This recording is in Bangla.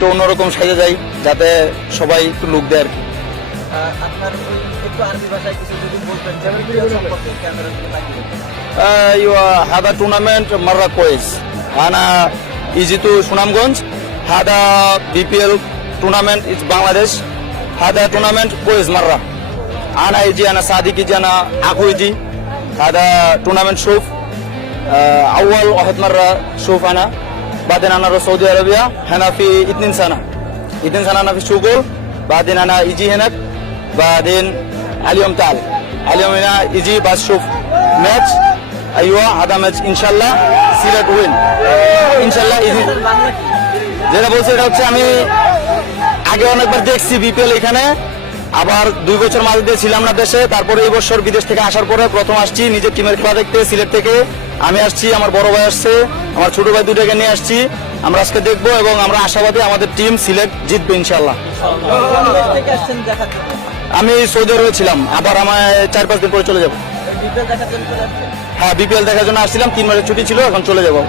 একটু অন্যরকম সাজে যাই যাতে সবাই একটু লুক দেয় আর কি। আপনার একটু আরবি ভাষায় কিছু যদি বলতেন যেমন প্রিয় সম্পর্কে ক্যামেরা থেকে তাকিয়ে ايوه هذا تورنمنت مره كويس. انا اجيت سونامগঞ্জ. هذا BPL تورنمنت از بنغلاديش. هذا تورنمنت كويس مره. انا يجي انا صادق يجي انا اخو يجي. هذا تورنمنت شوف اول واحد مره شوف انا بعدين انا اروح سعودي عربيه هنا في 2 سنه. 2 سنه انا في شغل بعدين انا يجي هناك بعدين اليوم تعال اليوم هنا يجي بس شوف ماتش. ايوه هذا ماتش ان شاء الله সিলেট উইন ইনশাআল্লাহ। যেটা বলছি এটা হচ্ছে আমি আগে অনেকবার দেখছি বিপিএল এখানে, আবার 2 বছর মাঝে দিয়ে ছিলাম না দেশে, তারপরে এই বছর বিদেশ থেকে আসার পরে প্রথম আসছি নিজের টিমের খেলা দেখতে। সিলেট থেকে আমি আসছি, আমার বড় ভাই আসছে, আমার ছোট ভাই দুটাকে নিয়ে আসছি। আমরা আজকে দেখবো এবং আমরা আশাবাদী আমাদের টিম সিলেট জিতবে ইনশাআল্লাহ। থেকে আসছেন দেখার জন্য, আমি সৌদি আরবে ছিলাম, আবার আমার 4-5 দিন পরে চলে যাবো। বিপিএল দেখার জন্য চলে আসছেন? হ্যাঁ বিপিএল দেখার জন্য আসছিলাম, 3 মাসের ছুটি ছিল, এখন চলে যাবো।